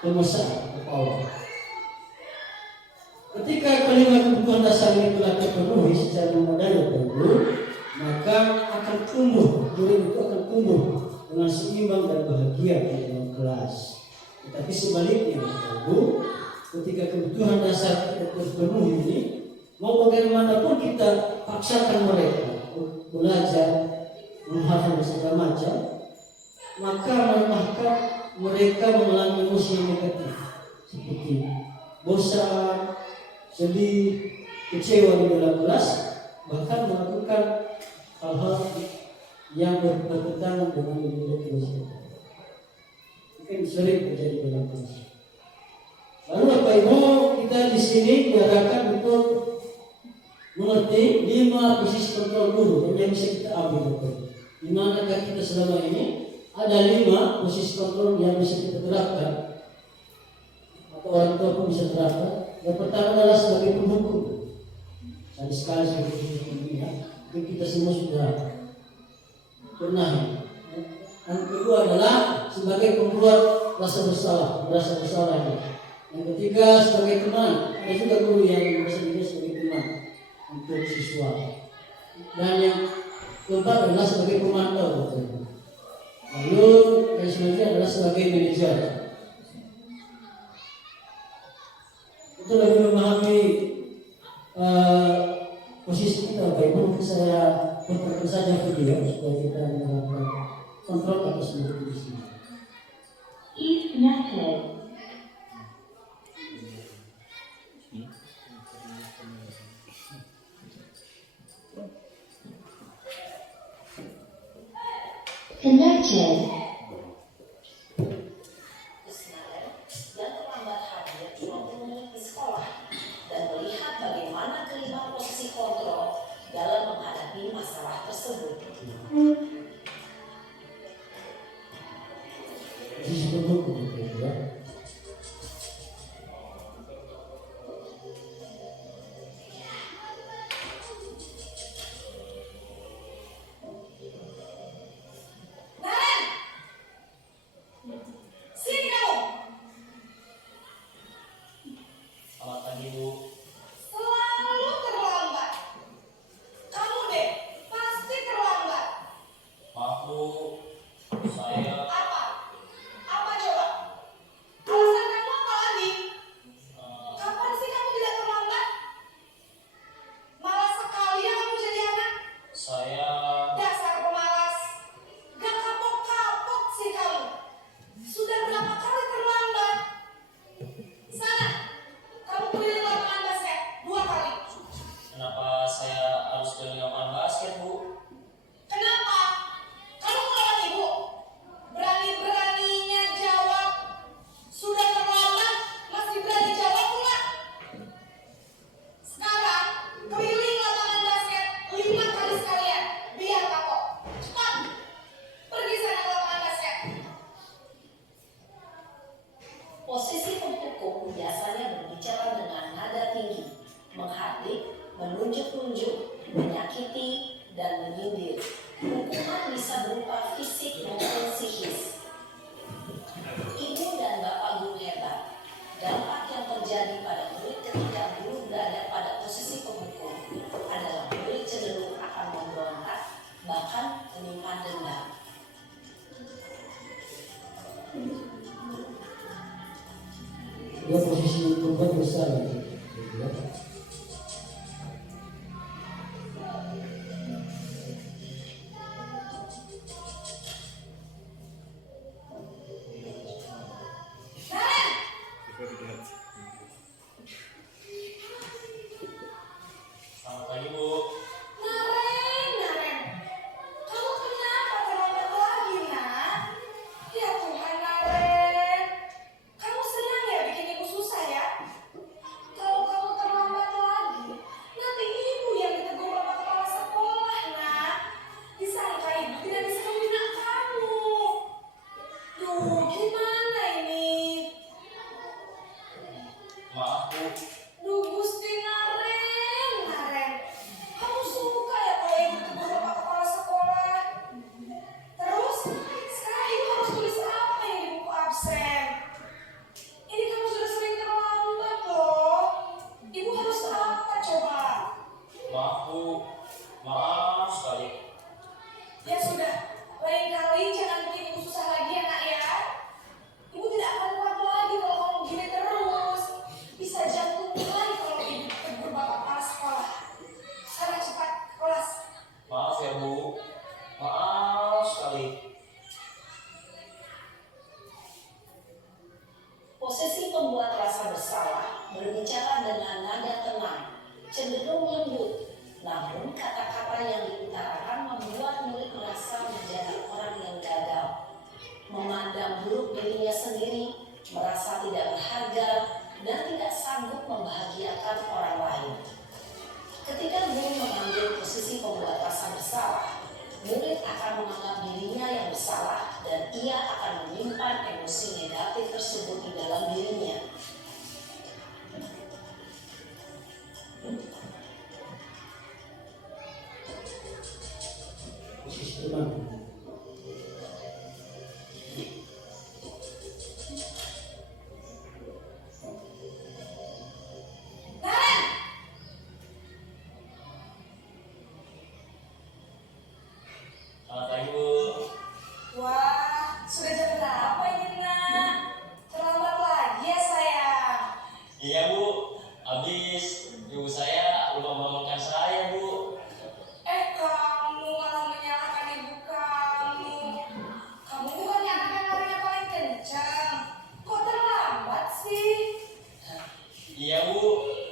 kemesraan atau power. Ketika kelima kebutuhan dasar ini telah terpenuhi secara memadai, maka akan tumbuh, murid itu akan tumbuh dengan seimbang dan bahagia di dalam kelas. Tetapi sebaliknya, Ibu, ketika kebutuhan dasar kita terpenuhi ini, mau bagaimanapun kita paksakan mereka belajar, menghafal segala macam, maka mereka mengalami emosi yang negatif seperti bosan, sedih, kecewa di dalam kelas, bahkan melakukan hal-hal yang bertentangan dengan nilai kelas. Mungkin sering terjadi dalam kelas. Lalu Bapak Ibu, kita di sini diarahkan untuk mengerti 5 posisi kontrol guru yang bisa kita ambil. Di manakah kita selama ini ada 5 posisi kontrol yang bisa kita terapkan atau orang tua pun bisa terapkan. Yang pertama adalah sebagai penghukum. Tadi sekali sebagai penghukum ya, kita semua sudah pernah. Yang kedua adalah sebagai pembuat rasa bersalah. Yang ketiga sebagai teman. Ada juga guru yang merasa diri sebagai teman untuk siswa. Dan yang keempat adalah sebagai pemantau. Lalu yang selanjutnya adalah sebagai manajer. Itu lebih memahami posisi kita. Baik, mungkin saya perkenalkan saja video supaya kita mendapatkan kontrol atas diri di sini. If connected. Connected. Dan terlambat hadir cuma untuk di sekolah dan melihat bagaimana kelima posisi kontrol dalam menghadapi masalah tersebut. Posisi penghukum ya. Selalu terlambat. Kamu deh, pasti terlambat. menghardik, menunjuk-nunjuk, menyakiti, dan menyindir. Hukuman bisa berupa fisik maupun psikis. Ibu dan bapak guru hebat. Dampak yang terjadi pada murid ketika guru berada pada posisi penghukum adalah murid cenderung akan memberontak, bahkan menyimpan dendam. Dia posisi korban besar gitu ya. Selamat pagi Bu. Naren, kamu kenapa terlambat lagi, nak? Ya Tuhan, Naren, kamu senang ya bikin ibu susah ya? Kalau kamu terlambat lagi, nanti ibu yang ditegur bapak kepala sekolah, nak. Disangka ibu tidak bisa membina kamu. Duh, gimana ini? Maaf Bu. Duh, Gusti Naren, kamu suka ya kalau ibu ditegur bapak kepala sekolah? Terus, sekarang ibu harus tulis apa yang di buku absen? Ini kamu sudah sering terlambat loh. Ibu harus apa coba? Maaf Bu. Maaf sekali. Ya sudah, lain kali jangan bikin ibu susah lagi ya nak ya. Ibu tidak akan kuat lagi kalau kamu gini terus. Bisa jantung lagi kalau ibu tegur bapak kepala sekolah. Sekarang cepat ke kelas. Maaf ya Bu. Maaf sekali. Posisi pembuat rasa bersalah berbicara dengan nada tenang, cenderung lembut. Namun kata-kata yang diutarakan membuat murid merasa menjadi orang yang gagal, memandang buruk dirinya sendiri, merasa tidak berharga, dan tidak sanggup membahagiakan orang lain. Ketika guru mengambil posisi pembuat rasa bersalah, murid akan menganggap dirinya yang bersalah dan ia akan menyimpan emosi negatif tersebut di dalam dirinya. Posisi teman. Selamat pagi Bu. Wah, sudah jam berapa ini nak? Terlambat lagi ya sayang. Iya Bu. Habis ibu saya lupa membangunkan saya Bu. Kamu malah menyalahkan ibu kamu. Kamu bukannya anak yang larinya paling kencang. Kok terlambat sih? Iya Bu.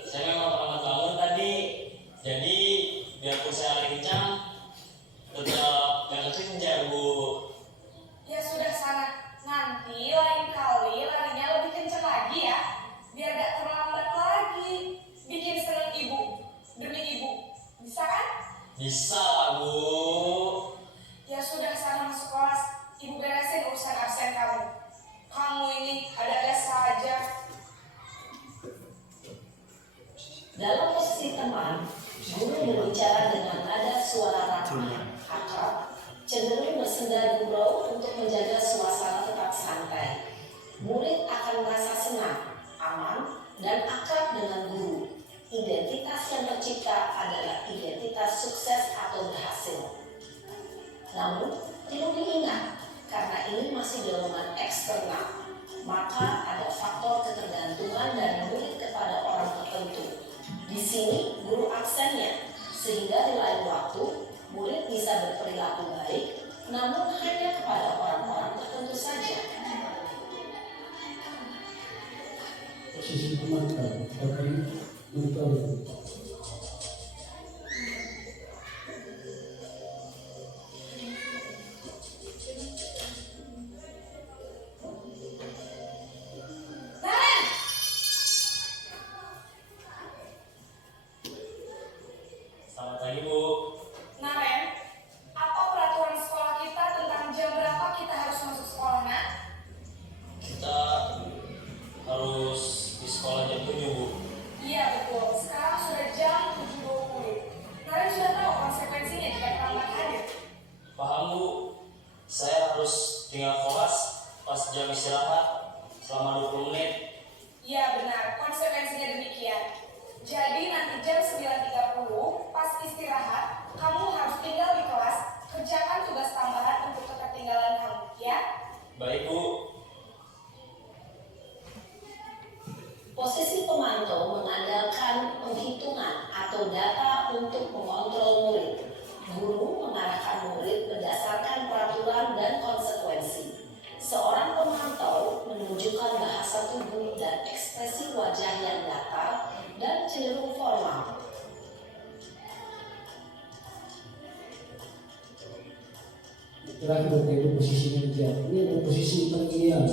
Saya memang terlambat bangun tadi. Jadi biarpun saya lari kencang, tetap gak kekejar Bu. Ya sudah sana. Nanti lain kali larinya lebih kencang lagi ya. Biar gak terlambat lagi. Bikin seneng ibu. Demi ibu. Bisa kan? Bisa lah Bu. Ya sudah sana masuk kelas. Ibu beresin urusan absen kamu. Kamu ini ada-ada saja. Dalam posisi teman, guru berbicara dengan nada suara ramah, akrab, cenderung bersenda gurau untuk menjaga suasana tetap santai. Murid akan merasa senang, aman, dan akrab dengan guru. Identitas yang tercipta adalah identitas sukses atau berhasil. Namun, perlu diingat, karena ini masih dorongan eksternal, maka ada faktor ketergantungan dari murid kepada orang tertentu. Di sini, guru aksennya, sehingga di lain waktu, murid bisa berperilaku baik, namun hanya kepada orang-orang tertentu saja. Posisi pemantau tapi mentor. Selamat pagi Bu. Naren, apa peraturan sekolah kita tentang jam berapa kita harus masuk sekolah, nak? Kita harus di sekolah jam 7 Bu. Iya betul, sekarang sudah 50 menit. Iya benar, konsekuensinya demikian. Jadi nanti jam 9.30 pas istirahat, kamu harus tinggal di kelas, kerjakan tugas tambahan untuk ketertinggalan kamu, ya? Baik, Bu. Posisi pemantau mengandalkan penghitungan atau data untuk mengontrol murid. Guru mengarahkan murid berdasarkan peraturan dan konsekuensi. Seorang pemantau menunjukkan bahasa tubuh dan ekspresi wajah yang datar dan cenderung formal. Terakhir Bapak Ibu posisinya dia. Ini adalah posisi paling ideal.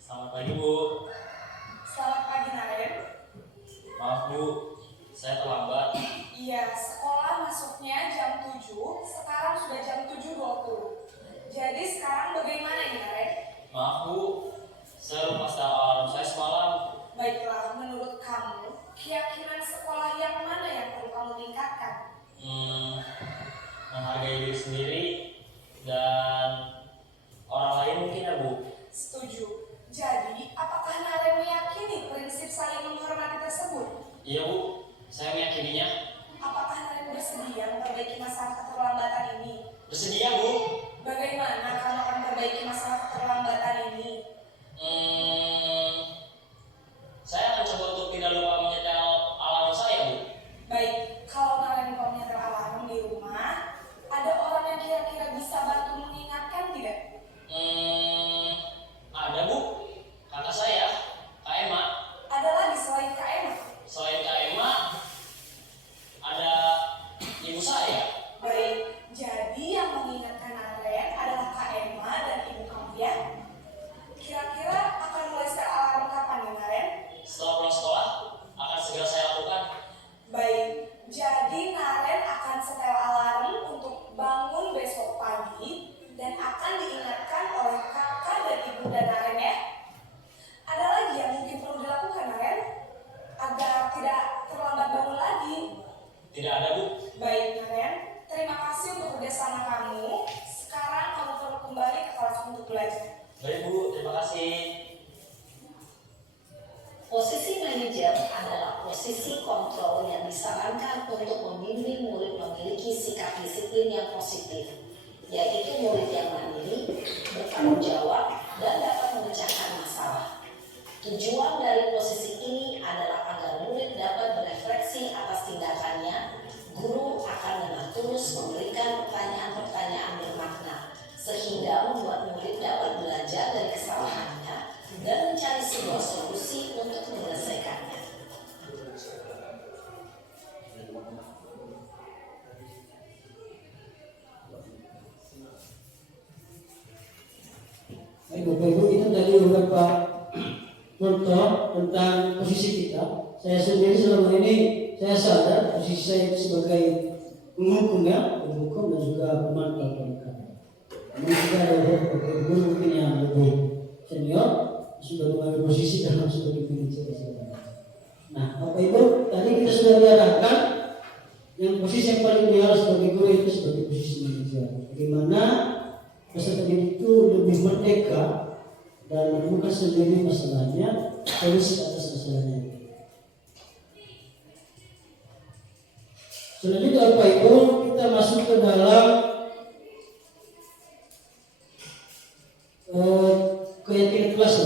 Selamat pagi, Bu. Selamat pagi Naren. Maaf, Bu. Saya terlambat. Iya, sekolah masuknya jam 7, sekarang sudah jam 7.20. Jadi sekarang bagaimana ini Naren? Maaf, Bu. Saya lupa setel alarm saya semalam. Baiklah, menurut kamu, keyakinan sekolah yang mana yang perlu kamu tingkatkan? Menghargai diri sendiri dan orang lain mungkin ya, Bu. Setuju. Jadi, apakah Naren meyakini prinsip saling menghormati tersebut? Iya, Bu. Saya meyakininya. Apakah Naren bersedia memperbaiki masalah keterlambatan ini? Bersedia, Bu. Bagaimana kamu akan memperbaiki masalah keterlambatan ini? Saya akan coba untuk tidak lupa menyetel alarm saya, Bu. Baik, kalau Naren lupa menyetel alarm di rumah, ada orang yang kira-kira bisa bantu mengingatkan tidak? Ada, Bu. Kakak saya, Kak Emma. Ada lagi selain Kak Emma? Selain Kak Emma, ada ibu saya. Baik, jadi yang mengingatkan Naren adalah Kak Emma dan ibu kamu ya? Kira-kira akan mulai setel alarm kapan nih Naren? Setelah pulang sekolah, akan segera saya lakukan. Baik, jadi Naren akan setel alarm untuk bangun besok pagi dan akan diingatkan oleh kakak dan ibunda Naren ya. Ada lagi yang mungkin perlu dilakukan Naren agar tidak terlambat bangun lagi? Tidak ada, Bu. Baik Naren, terima kasih untuk kerjasama kamu. Sekarang kamu perlu kembali ke kelas untuk belajar. Baik, Bu. Terima kasih. Posisi manajer adalah posisi kontrol yang disarankan untuk membimbing murid memiliki sikap disiplin yang positif, yaitu murid yang mandiri, bertanggung jawab, dan dapat memecahkan masalah. Tujuan dari posisi ini adalah agar murid dapat berefleksi atas tindakannya. Guru akan dengan tulus memberikan pertanyaan-pertanyaan bermakna, sehingga membuat murid dapat belajar dari kesalahannya dan mencari sebuah solusi untuk menyelesaikannya. Baik Bapak Ibu, itu tadi beberapa contoh tentang posisi kita. Saya sendiri selama ini saya sadar posisi saya itu sebagai penghukum ya, penghukum dan juga pemantau perkara. Namun juga ada beberapa guru mungkin yang lebih senior sudah mengambil posisi dalam sebagai manajer. Nah, Bapak Ibu, tadi kita sudah diarahkan yang posisi yang paling ideal sebagai guru itu sebagai posisi manajer. Bagaimana peserta didik itu lebih merdeka dan menemukan sendiri masalahnya, solusi atas masalahnya. Selanjutnya Bapak Ibu, kita masuk ke dalam keyakinan kelas.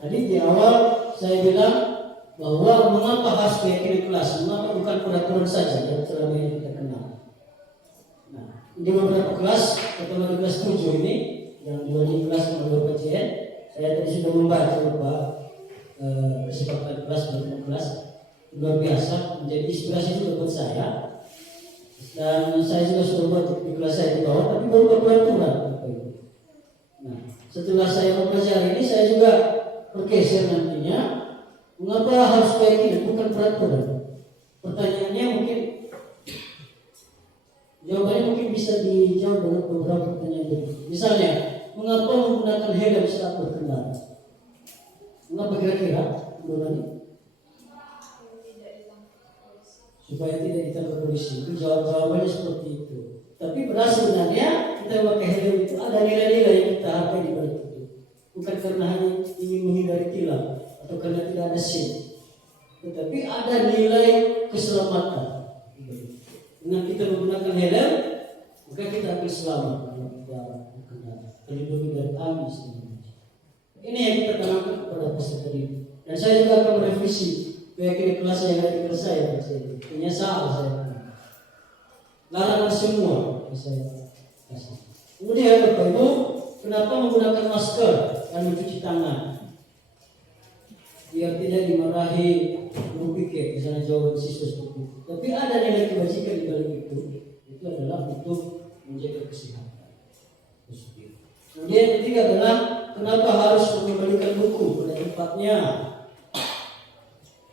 Tadi di awal saya bilang bahwa mengapa harus keyakinan kelas, mengapa bukan peraturan saja yang selama ini kita kenal. Nah, di beberapa kelas, terutama di kelas 7 ini, yang di kelas nomor PCN, saya tadi sudah membaca beberapa kesepakatan kelas beberapa kelas luar biasa, menjadi inspirasi juga buat saya. Dan saya juga sudah buat di kelas saya di bawah, tapi berupa peraturan. Nah, setelah saya mempelajari ini, saya juga bergeser nantinya. Mengapa harus kayak gini? Bukan peraturan. Pertanyaannya mungkin, jawabannya mungkin bisa dijawab dengan beberapa pertanyaan berikut. Misalnya, mengapa menggunakan helm saat berkendara? Mengapa kira-kira? Supaya tidak ditangkap polisi. Itu jawabannya seperti itu. Tapi benar sebenarnya kita pakai helm itu ada nilai-nilai yang kita hargai di balik itu. Bukan karena hanya ingin menghindari tilang atau karena tidak ada SIM, tetapi ada nilai keselamatan. Dengan kita menggunakan helm, maka kita akan selamat dalam perjalanan berkendara, terlindungi dari api segala macam. Ini yang kita tanamkan kepada peserta didik. Dan saya juga akan merevisi keyakinan kelas yang ada di kelas saya. Punya salah saya. Larangan semua yang saya kasih. Kemudian Bapak Ibu, kenapa menggunakan masker dan mencuci tangan? Biar tidak dimarahi guru pikir, misalnya jawaban siswa seperti itu. Tapi ada nilai kebajikan di balik itu. Itu adalah untuk menjaga kesehatan. Kemudian yang ketiga adalah kenapa harus mengembalikan buku pada tempatnya?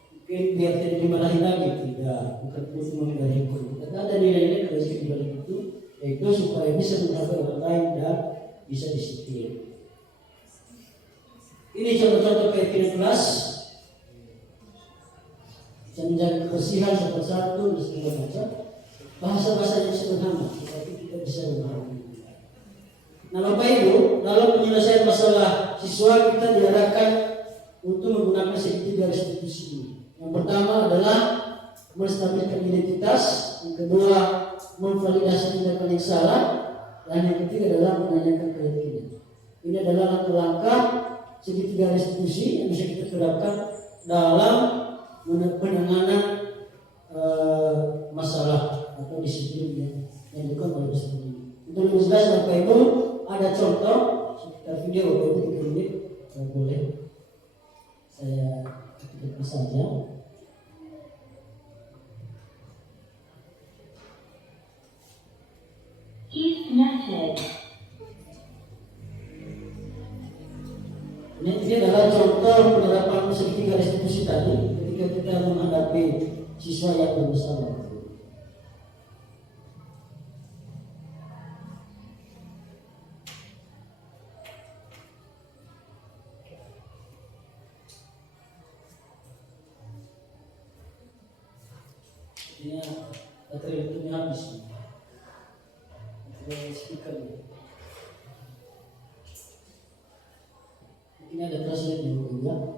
Mungkin biar tidak dimarahi lagi, tidak, bukan untuk menghindari hukum. Tapi ada nilai-nilai kebajikan di balik itu, yaitu supaya bisa menghargai orang lain dan bisa disiplin. Ini contoh-contoh keyakinan kelas. Bisa menjaga kebersihan sopan santun dan segala macam. Bahasa-bahasa yang sederhana, tetapi kita bisa memahami. Nah Bapak Ibu, dalam penyelesaian masalah siswa kita diarahkan untuk menggunakan segitiga restitusi ini. Yang pertama adalah menstabilkan identitas, yang kedua memvalidasi tindakan yang salah, dan yang ketiga adalah menanyakan keyakinan. Ini adalah langkah-langkah segitiga restitusi yang bisa kita terapkan dalam penanganan masalah atau disiplin yang dilakukan oleh peserta didik. Untuk lebih jelas Bapak Ibu, ada contoh sekitar video Bapak Ibu 3 menit, boleh saya ketikkan saja. Is connected. Ini adalah contoh penerapan segitiga restitusi tadi ketika kita menghadapi siswa yang bermasalah. Ini baterai itu habis. Baterai speaker. Ini ada translate juga.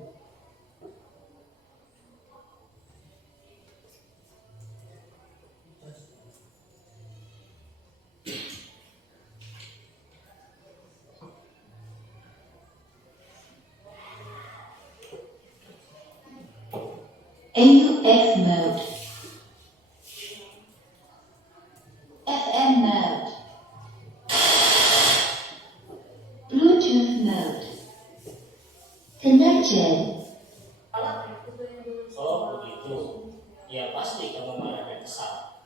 AUX mode. FM mode. Bluetooth mode. Connected. Oh begitu. Ya pasti kamu marah dan kesal.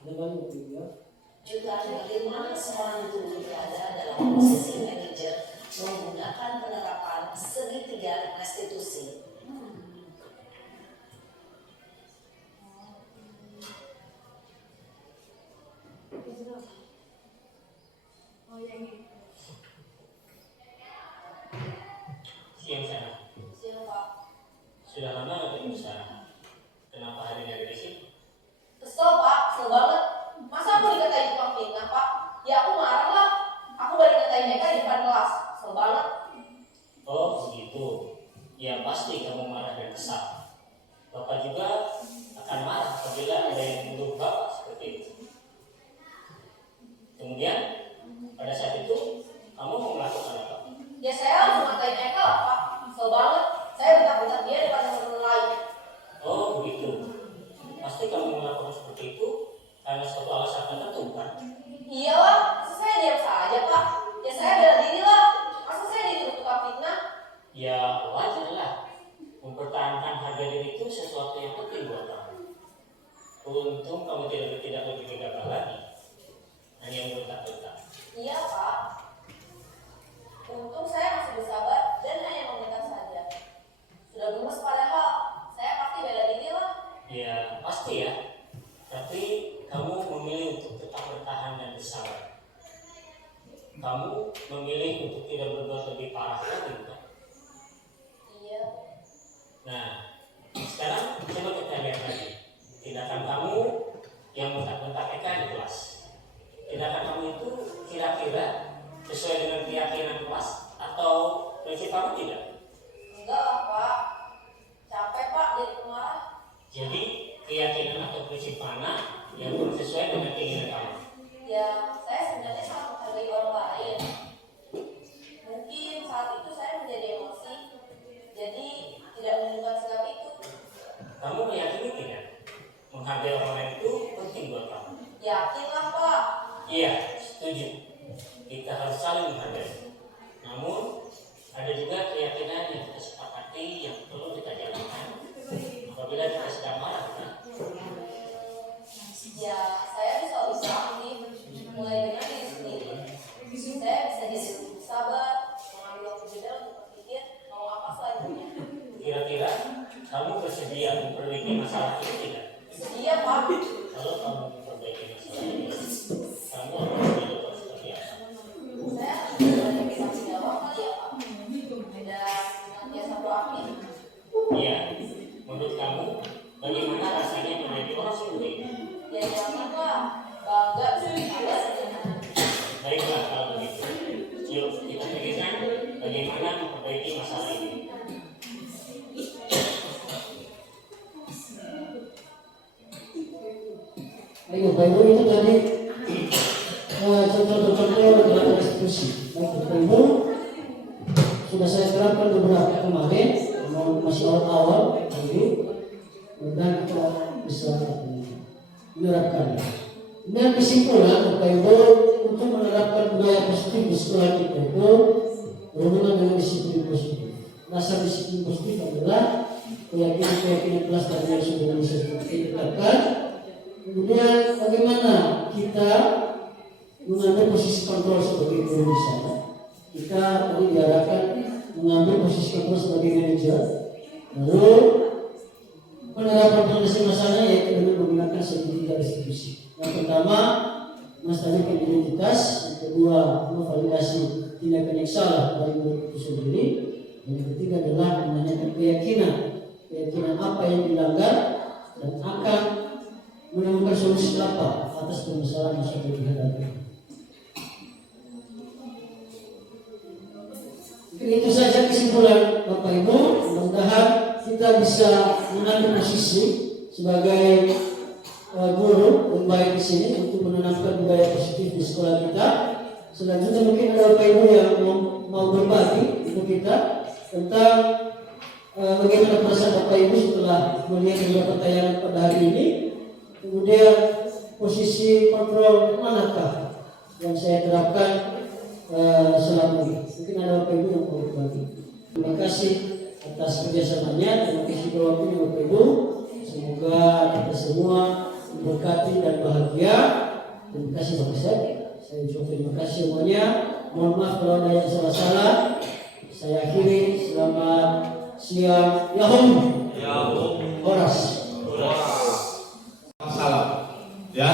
Juga bagaimana seorang guru berada dalam posisi manajer menggunakan penerapan segitiga restitusi. Siang sana. Siapa? Sudah lama nggak ketemu sana. Kenapa hari ini ada di sini? Kesel Pak, kesel banget. Masa aku dikatain tukang fitnah Pak? Ya aku marah lah. Aku balik katain mereka di depan kelas. Kesel banget. Oh begitu. Ya pasti kamu marah dan kesal. Bapak juga akan marah apabila ada yang menuduh Bapak seperti itu. Kemudian pada saat itu kamu mau melakukan apa? Ya saya harus ngatain Eka lah Pak. Kesel banget. Saya bentak-bentak dia depan teman-teman lain. Oh begitu. Pasti kamu melakukan seperti itu karena suatu alasan tertentu kan? Iyalah, masa saya diam saja Pak? Ya saya bela diri lah. Masa saya dituduh tukang fitnah? Ya wajar lah. Mempertahankan harga diri itu sesuatu yang penting buat kamu. Untung kamu tidak lebih gegabah lagi. Hanya membentak-bentak. Iya Pak. Untung saya masih bersabar dan hanya meminta saja. Sudah gemes padahal saya pasti bela diri lah. Ya pasti ya. Tapi kamu memilih untuk tetap bertahan dan bersabar. Kamu memilih untuk tidak berbuat Kamu meyakini tidak? Menghargai orang lain itu penting buat kamu. Yakinlah Pak. Iya, setuju. Kita harus saling menghargai. Namun, ada juga keyakinan yang kita sepakati yang perlu kita jalankan apabila kita sedang marah. Kan? Ya, saya bisa usaha nih, mulai dengan diri sendiri. Saya bisa jadi lebih sabar, mengambil waktu jeda untuk berpikir mau apa selanjutnya. Kira-kira kamu bersedia memperbaiki masalah ini tidak? Sedia Pak. Kalau kamu memperbaiki masalah ini, kamu akan menjadi seperti apa? Saya akan berbagai tanggung jawab kali ya Pak. Ada senantiasa proaktif. Iya, menurut kamu bagaimana rasanya menjadi orang seperti ini? Ya janganlah bangga ada sederhana. Baiklah kalau begitu. Yuk kita pikirkan bagaimana memperbaiki masalah ini. Baik, Bapak Ibu, itu tadi contoh-contoh dalam diskusi. Baik, Bapak Ibu, sudah saya terapkan beberapa kemarin, masih awal-awal, dan kita bisa menerapkan. Dan kesimpulan, Bapak Ibu, untuk menerapkan budaya positif di sekolah kita itu berhubungan dengan disiplin positif. Dasar disiplin positif adalah keyakinan kelas tadi yang sudah ditetapkan. Kemudian bagaimana kita mengambil posisi kontrol sebagai guru di sana. Kita tadi diarahkan mengambil posisi kontrol sebagai manajer. Lalu penerapan penyelesaian masalahnya yaitu dengan menggunakan segitiga restitusi. Yang pertama, menstabilkan identitas. Yang kedua, memvalidasi tindakan yang salah dari murid itu sendiri. Dan yang ketiga adalah menanyakan keyakinan apa yang dilanggar dan akan menemukan solusi apa atas permasalahan yang sudah dihadapi. Mungkin itu saja kesimpulan Bapak Ibu. Mudah-mudahan kita bisa mengambil posisi sebagai guru yang baik di sini untuk menanamkan budaya positif di sekolah kita. Selanjutnya mungkin ada Bapak Ibu yang mau berbagi untuk kita tentang bagaimana perasaan Bapak Ibu setelah melihat beberapa tayangan pada hari ini. Kemudian posisi kontrol manakah yang saya terapkan selama ini. Mungkin ada Bapak Ibu yang mau berbagi. Terima kasih atas kerjasamanya. Terima kasih waktunya Bapak Ibu. Semoga kita semua diberkati dan bahagia. Terima kasih Bapak saya ucapkan terima kasih semuanya. Mohon maaf kalau ada yang salah-salah. Saya akhiri. Selamat siang. Yahum. Horas. Salam, ya.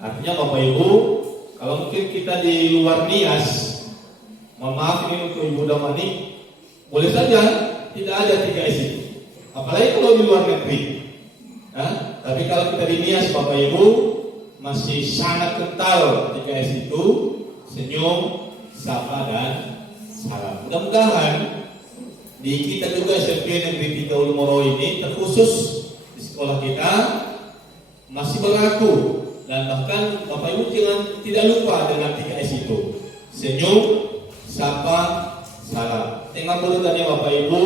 Artinya Bapak Ibu, kalau mungkin kita di luar Nias, mohon maaf ini untuk Ibu Damani, boleh saja tidak ada 3S itu. Apalagi kalau di luar negeri. Ya? Tapi kalau kita di Nias, Bapak Ibu, masih sangat kental 3S itu, senyum, sapa dan salam. Mudah-mudahan di kita juga SMP Negeri 3 Ulumoro ini terkhusus di sekolah kita masih berlaku, dan bahkan Bapak Ibu jangan tidak lupa dengan 3S itu. Senyum, sapa, salam. Tengah berutannya Bapak Ibu,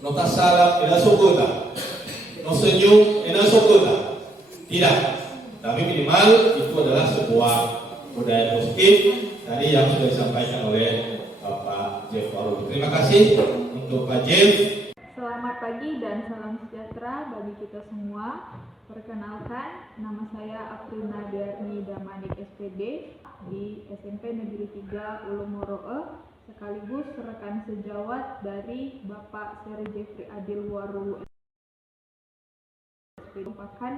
nota salam eda sokota, no senyum eda sokota. Tidak, tapi minimal itu adalah sebuah budaya positif tadi yang sudah disampaikan oleh Bapak Jeff Warul. Terima kasih untuk Pak Jeff. Selamat pagi dan salam sejahtera bagi kita semua. Perkenalkan, nama saya Aprina Derni Damanik SPD di SMP Negeri 3 Ulumoro, sekaligus rekan sejawat dari Bapak Seri Jeffrey Adil Waru SPD, merupakan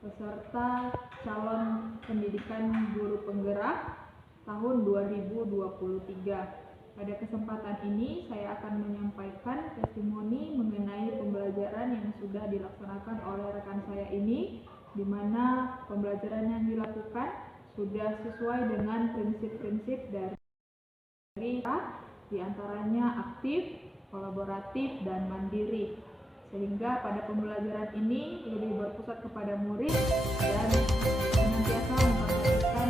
peserta calon pendidikan guru penggerak tahun 2023. Pada kesempatan ini saya akan menyampaikan testimoni mengenai pembelajaran yang sudah dilaksanakan oleh rekan saya ini, di mana pembelajaran yang dilakukan sudah sesuai dengan prinsip-prinsip dari diantaranya aktif, kolaboratif, dan mandiri. Sehingga pada pembelajaran ini lebih berpusat kepada murid dan senantiasa memperhatikan